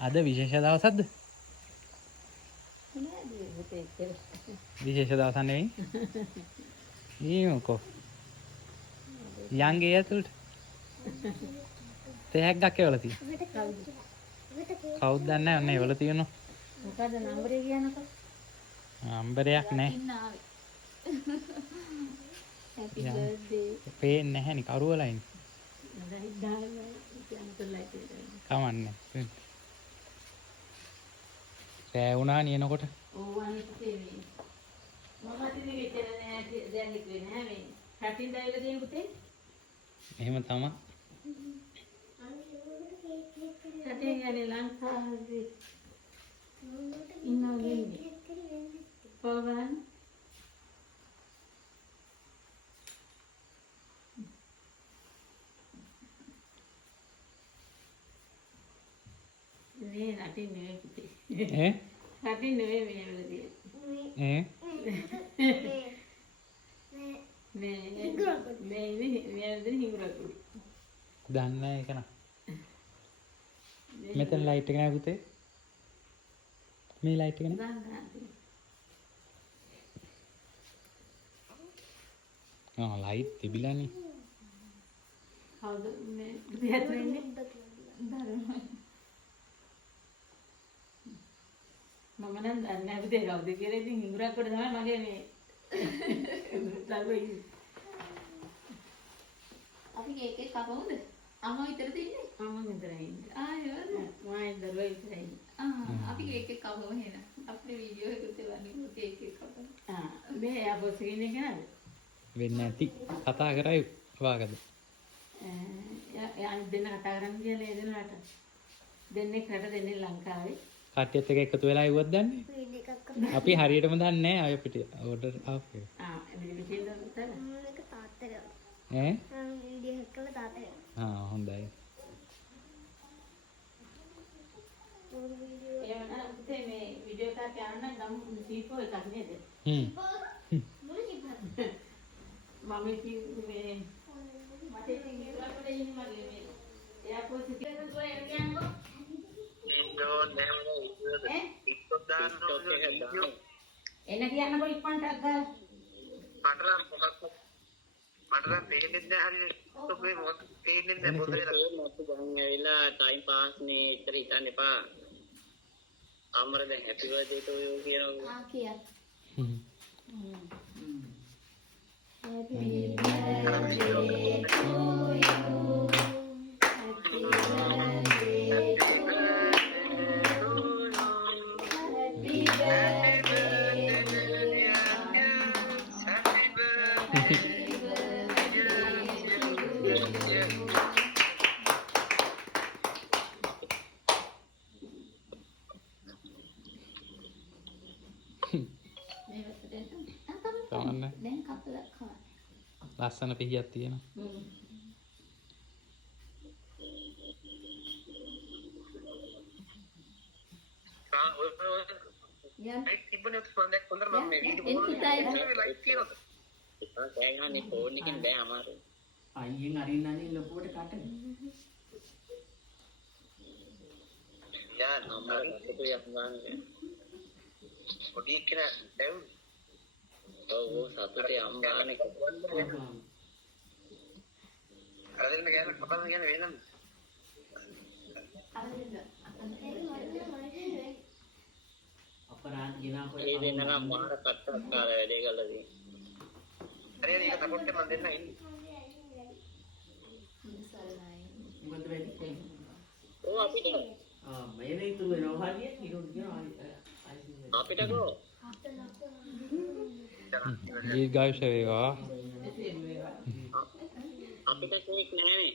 අද විශේෂ දවසක්ද? විශේෂ දවසක් නෙවෙයි. ඊයෝකෝ. යංගේ ඇතුළට. තෑග්ගක් එවලා තියෙනවා. කවුද දන්නේ නැහැ. ඔන්න එවලා තියෙනවා. මොකද නම්බරේ කියනකො? නම්බරයක් නැහැ. Happy birthday. පේන්නේ නැහැ නේ කරුවලා ඉන්නේ. රයිට් දාලා යන්තලයි කියලා. කමන්නේ. රෑ වුණා නියනකොට. ඔව් අනිත් තේමේ. මම හිතේ විතර නෑ දැන් ඉන්නේ නෑ මේ. හැපින් දාවිලා තියෙන පුතේ. එහෙම තමයි. රටේ යන්නේ ලංකාවේ. ඉන්නවනේ. පවන්. නේ රටේ නෙවෙයි පුතේ. ඈ? රටේ නෙවෙයි මේ වෙලදී. ඈ? මේ හිඟුරකුඩු. දන්නේ නැහැ ඒක නා. මෙතන ලයිට් එක නෑ පුතේ. මේ ලයිට් එක නෑ. ලයිට් තිබිලානේ. කවුද මේ දෙයක් වෙන්නේ? මම නම් දන්නේ නැහැ පුතේ කවුද කියලා. ඉතින් හිඟුරකුඩු තමයි මගේ මේ ළඟ අපි කේක් එක කපමුද? අම්මා විතරද ඉන්නේ? අම්මා විතරයි ඉන්නේ. ආයෙත්. මම දරුවා විතරයි ඉන්නේ. අපි කේක් එක කපමු එහෙනම්. අපේ වීඩියෝ එකත් එවන්නේ කේක් එක කපමු. මේ එයාපෝස් එකේ ඉන්නේ කෙනාද? වෙන්නේ නැති කතා කරයි වාගද. යා දෙන්න කතා කරන්න කියලා ඒ දෙනාට. දෙන්නේ රට දෙන්නේ ලංකාවේ. කට්ටියත් එක එකතු වෙලා ඉවුවත් දන්නේ. අපි හරියටම දන්නේ නැහැ අය පිට ඕඩර් ආපු එක. එදිරි කියලා උතන. මේක තාත්තට. ඈ? වීඩියෝ එක කළා තාත්තට. හොඳයි. එවන පුතේ මේ වීඩියෝ එකක් යන්න නම් සීපෝ එකක් නේද? මම කිව්වේ මට ඉතින් ඒකට ඉන්නේ මගේ මේ එයාපෝස් එකේ යනකොට එන කියන්නකො ඉක්මනට ගාලා මට නම් තේරෙන්නේ නැහැ හරියට. ඔබේ මොකද තේරෙන්නේ නැහැ පොතේ මට දැන් ඇවිල්ලා ටයිම් පාස් නේ ඉතර හිතන්න එපා. අම්මර දැන් හැපි බර්ත්ඩේ ටු යූ කියනවා. කියක්. Happy birthday to you. Happy තමන්නේ. දැන් කපලා කවන්න. ලස්සන පිහියක් තියෙනවා. යන්න. ලයිට් තිබුණේ හොඳක් හොඳට මම මේ වීඩියෝ ලයිට් තියෙනවා. ඒක ගානේ ෆෝන් එකෙන් බෑ අමාරුයි. අයියෙන් අරින්නනේ ලොකුවට කටන. යා නම්බර එකතු යන්න පොඩි කෙනා දැන් ඔව් සතුටේ අම්බානේ අරගෙන ගියන කපන්න කියන වෙනම අපරාධ ගෙනාවෝ ඒ දෙන්න නම් මාර කට්ටක් කාලා වැඩේ කළා දී හරි හරි ඒක සපෝට් එක මම දෙන්න ඉන්නේ මොකද වෙන්නේ? ඔව් අපිට මේ වේතුරු වෙනවා හරියට හිරුත් කියනවා අපිට ගෝ දීර්ඝායුෂ වේවා. අපිට කේක් නැහැ